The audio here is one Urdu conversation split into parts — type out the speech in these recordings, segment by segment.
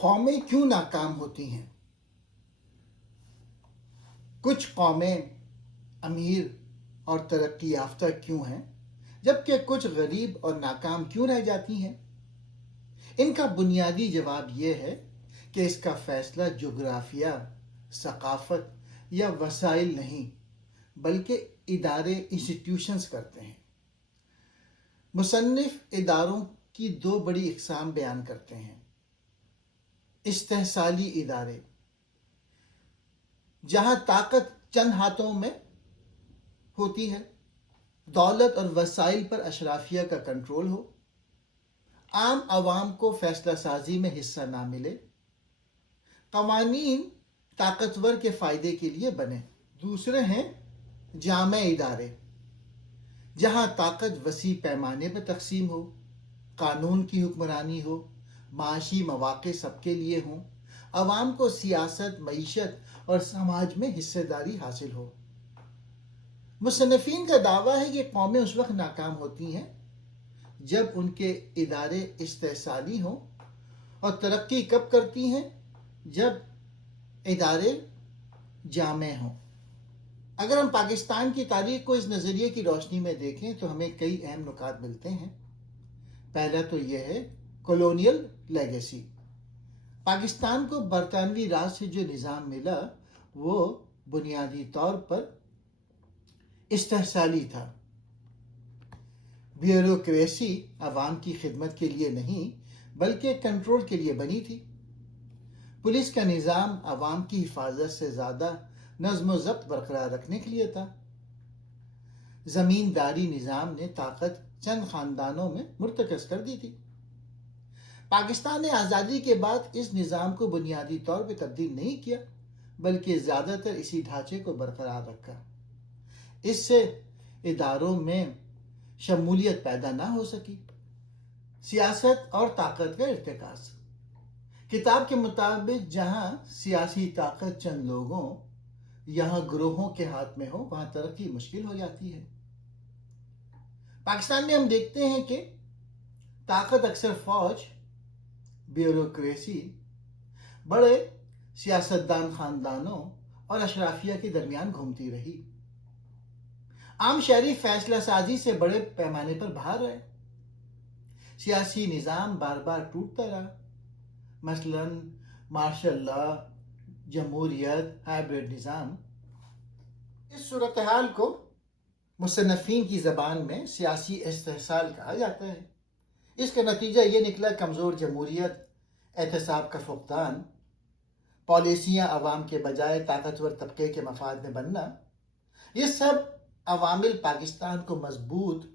قومیں کیوں ناکام ہوتی ہیں؟ کچھ قومیں امیر اور ترقی یافتہ کیوں ہیں جبکہ کچھ غریب اور ناکام کیوں رہ جاتی ہیں؟ ان کا بنیادی جواب یہ ہے کہ اس کا فیصلہ جغرافیہ، ثقافت یا وسائل نہیں بلکہ ادارے انسٹیٹیوشنز کرتے ہیں۔ مصنف اداروں کی دو بڑی اقسام بیان کرتے ہیں۔ استحصالی ادارے، جہاں طاقت چند ہاتھوں میں ہوتی ہے، دولت اور وسائل پر اشرافیہ کا کنٹرول ہو، عام عوام کو فیصلہ سازی میں حصہ نہ ملے، قوانین طاقتور کے فائدے کے لیے بنے۔ دوسرے ہیں جامع ادارے، جہاں طاقت وسیع پیمانے پر تقسیم ہو، قانون کی حکمرانی ہو، معاشی مواقع سب کے لیے ہوں، عوام کو سیاست، معیشت اور سماج میں حصہ داری حاصل ہو۔ مصنفین کا دعویٰ ہے کہ قومیں اس وقت ناکام ہوتی ہیں جب ان کے ادارے استحصالی ہوں، اور ترقی کب کرتی ہیں؟ جب ادارے جامع ہوں۔ اگر ہم پاکستان کی تاریخ کو اس نظریے کی روشنی میں دیکھیں تو ہمیں کئی اہم نکات ملتے ہیں۔ پہلا تو یہ ہے کولونیل لیگیسی۔ پاکستان کو برطانوی راج سے جو نظام ملا وہ بنیادی طور پر استحصالی تھا۔ بیوروکریسی عوام کی خدمت کے لیے نہیں بلکہ کنٹرول کے لیے بنی تھی۔ پولیس کا نظام عوام کی حفاظت سے زیادہ نظم و ضبط برقرار رکھنے کے لیے تھا۔ زمینداری نظام نے طاقت چند خاندانوں میں مرتکز کر دی تھی۔ پاکستان نے آزادی کے بعد اس نظام کو بنیادی طور پہ تبدیل نہیں کیا بلکہ زیادہ تر اسی ڈھانچے کو برقرار رکھا۔ اس سے اداروں میں شمولیت پیدا نہ ہو سکی۔ سیاست اور طاقت کا ارتکاز۔ کتاب کے مطابق جہاں سیاسی طاقت چند لوگوں یہاں گروہوں کے ہاتھ میں ہو وہاں ترقی مشکل ہو جاتی ہے۔ پاکستان میں ہم دیکھتے ہیں کہ طاقت اکثر فوج، بیوروکریسی، بڑے سیاستدان خاندانوں اور اشرافیہ کے درمیان گھومتی رہی۔ عام شہری فیصلہ سازی سے بڑے پیمانے پر باہر رہے۔ سیاسی نظام بار بار ٹوٹتا رہا، مثلاً مارشل لا، جمہوریت، ہائبرڈ نظام۔ اس صورتحال کو مصنفین کی زبان میں سیاسی استحصال کہا جاتا ہے۔ اس کا نتیجہ یہ نکلا کمزور جمہوریت، احتساب کا فقدان، پالیسیاں عوام کے بجائے طاقتور طبقے کے مفاد میں بننا۔ یہ سب عوامل پاکستان کو مضبوط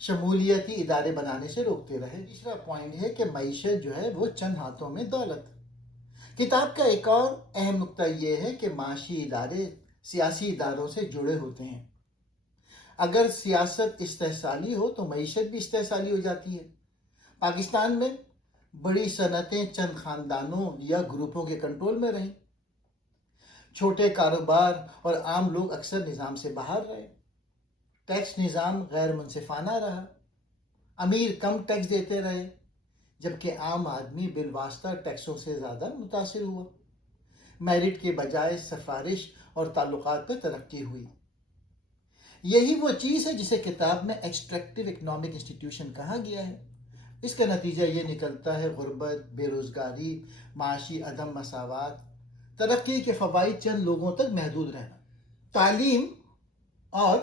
شمولیتی ادارے بنانے سے روکتے رہے۔ تیسرا پوائنٹ ہے کہ معیشت جو ہے وہ چند ہاتھوں میں دولت۔ کتاب کا ایک اور اہم نقطہ یہ ہے کہ معاشی ادارے سیاسی اداروں سے جڑے ہوتے ہیں۔ اگر سیاست استحصالی ہو تو معیشت بھی استحصالی ہو جاتی ہے۔ پاکستان میں بڑی صنعتیں چند خاندانوں یا گروپوں کے کنٹرول میں رہیں۔ چھوٹے کاروبار اور عام لوگ اکثر نظام سے باہر رہے۔ ٹیکس نظام غیر منصفانہ رہا۔ امیر کم ٹیکس دیتے رہے جبکہ عام آدمی بالواسطہ ٹیکسوں سے زیادہ متاثر ہوا۔ میرٹ کے بجائے سفارش اور تعلقات پر ترقی ہوئی۔ یہی وہ چیز ہے جسے کتاب میں ایکسٹریکٹیو اکنامک انسٹیٹیوشن کہا گیا ہے۔ اس کا نتیجہ یہ نکلتا ہے غربت، بے روزگاری، معاشی عدم مساوات، ترقی کے فوائد چند لوگوں تک محدود رہنا۔ تعلیم اور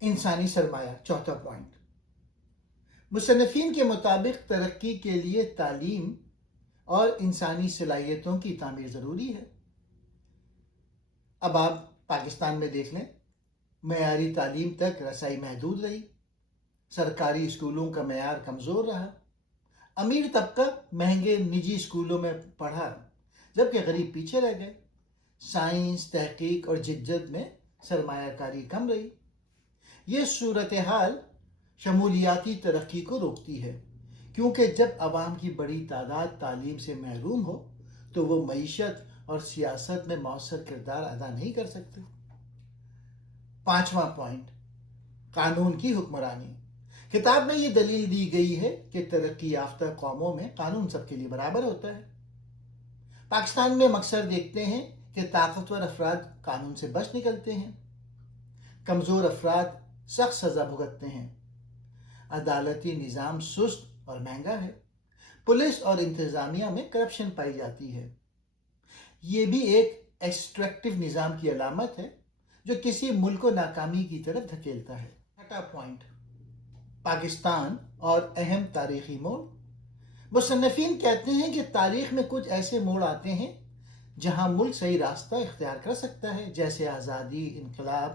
انسانی سرمایہ، چوتھا پوائنٹ۔ مصنفین کے مطابق ترقی کے لیے تعلیم اور انسانی صلاحیتوں کی تعمیر ضروری ہے۔ اب آپ پاکستان میں دیکھ لیں، معیاری تعلیم تک رسائی محدود رہی، سرکاری اسکولوں کا معیار کمزور رہا، امیر طبقہ مہنگے نجی اسکولوں میں پڑھا جبکہ غریب پیچھے رہ گئے، سائنس، تحقیق اور جدت میں سرمایہ کاری کم رہی۔ یہ صورتحال شمولیاتی ترقی کو روکتی ہے کیونکہ جب عوام کی بڑی تعداد تعلیم سے محروم ہو تو وہ معیشت اور سیاست میں مؤثر کردار ادا نہیں کر سکتے۔ پانچواں پوائنٹ، قانون کی حکمرانی۔ کتاب میں یہ دلیل دی گئی ہے کہ ترقی یافتہ قوموں میں قانون سب کے لیے برابر ہوتا ہے۔ پاکستان میں ہم اکثر دیکھتے ہیں کہ طاقتور افراد قانون سے بچ نکلتے ہیں، کمزور افراد سخت سزا بھگتتے ہیں، عدالتی نظام سست اور مہنگا ہے، پولیس اور انتظامیہ میں کرپشن پائی جاتی ہے۔ یہ بھی ایک ایکسٹریکٹو نظام کی علامت ہے جو کسی ملک کو ناکامی کی طرف دھکیلتا ہے۔ چھٹا پوائنٹ، پاکستان اور اہم تاریخی موڑ۔ مصنفین کہتے ہیں کہ تاریخ میں کچھ ایسے موڑ آتے ہیں جہاں ملک صحیح راستہ اختیار کر سکتا ہے، جیسے آزادی، انقلاب،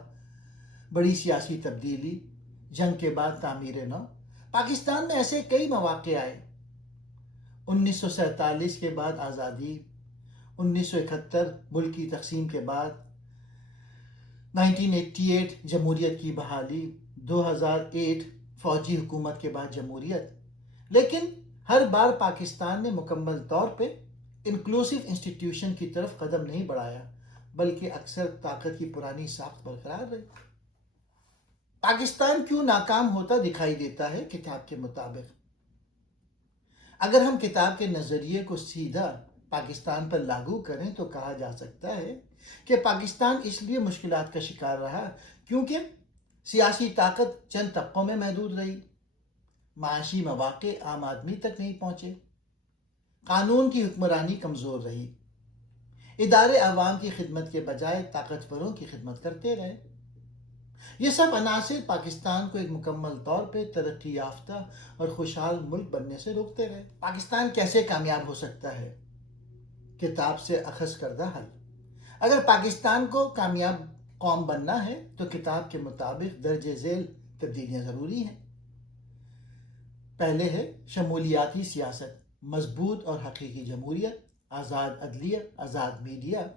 بڑی سیاسی تبدیلی، جنگ کے بعد تعمیر نو۔ پاکستان میں ایسے کئی مواقع آئے۔ 1947 کے بعد آزادی، 1971 ملک کی تقسیم کے بعد، 1988 جمہوریت کی بحالی، 2008 فوجی حکومت کے بعد جمہوریت۔ لیکن ہر بار پاکستان نے مکمل طور پہ انکلوسیو انسٹیٹیوشن کی طرف قدم نہیں بڑھایا، بلکہ اکثر طاقت کی پرانی ساخت برقرار رہی۔ پاکستان کیوں ناکام ہوتا دکھائی دیتا ہے کتاب کے مطابق؟ اگر ہم کتاب کے نظریے کو سیدھا پاکستان پر لاگو کریں تو کہا جا سکتا ہے کہ پاکستان اس لیے مشکلات کا شکار رہا کیونکہ سیاسی طاقت چند طبقوں میں محدود رہی، معاشی مواقع عام آدمی تک نہیں پہنچے، قانون کی حکمرانی کمزور رہی، ادارے عوام کی خدمت کے بجائے طاقتوروں کی خدمت کرتے رہے۔ یہ سب عناصر پاکستان کو ایک مکمل طور پہ ترقی یافتہ اور خوشحال ملک بننے سے روکتے رہے۔ پاکستان کیسے کامیاب ہو سکتا ہے؟ کتاب سے اخذ کردہ حل۔ اگر پاکستان کو کامیاب قوم بننا ہے تو کتاب کے مطابق درج ذیل تبدیلیاں ضروری ہیں۔ پہلے ہے شمولیاتی سیاست، مضبوط اور حقیقی جمہوریت، آزاد عدلیہ، آزاد میڈیا،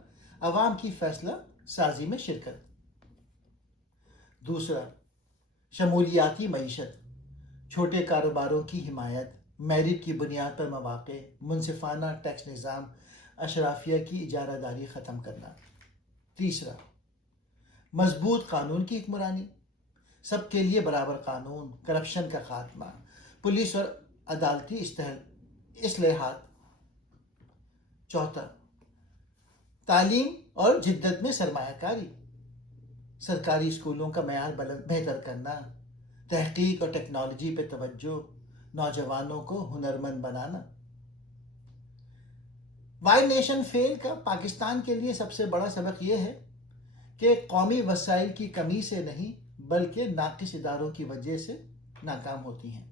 عوام کی فیصلہ سازی میں شرکت۔ دوسرا، شمولیاتی معیشت، چھوٹے کاروباروں کی حمایت، میرٹ کی بنیاد پر مواقع، منصفانہ ٹیکس نظام، اشرافیہ کی اجارہ داری ختم کرنا۔ تیسرا، مضبوط قانون کی حکمرانی، سب کے لیے برابر قانون، کرپشن کا خاتمہ، پولیس اور عدالتی اصلاحات۔ چوتھا، تعلیم اور جدت میں سرمایہ کاری، سرکاری اسکولوں کا معیار بہتر کرنا، تحقیق اور ٹیکنالوجی پہ توجہ، نوجوانوں کو ہنرمند بنانا۔ وائی نیشن فیل کا پاکستان کے لیے سب سے بڑا سبق یہ ہے کہ قومی وسائل کی کمی سے نہیں بلکہ ناقص اداروں کی وجہ سے ناکام ہوتی ہیں۔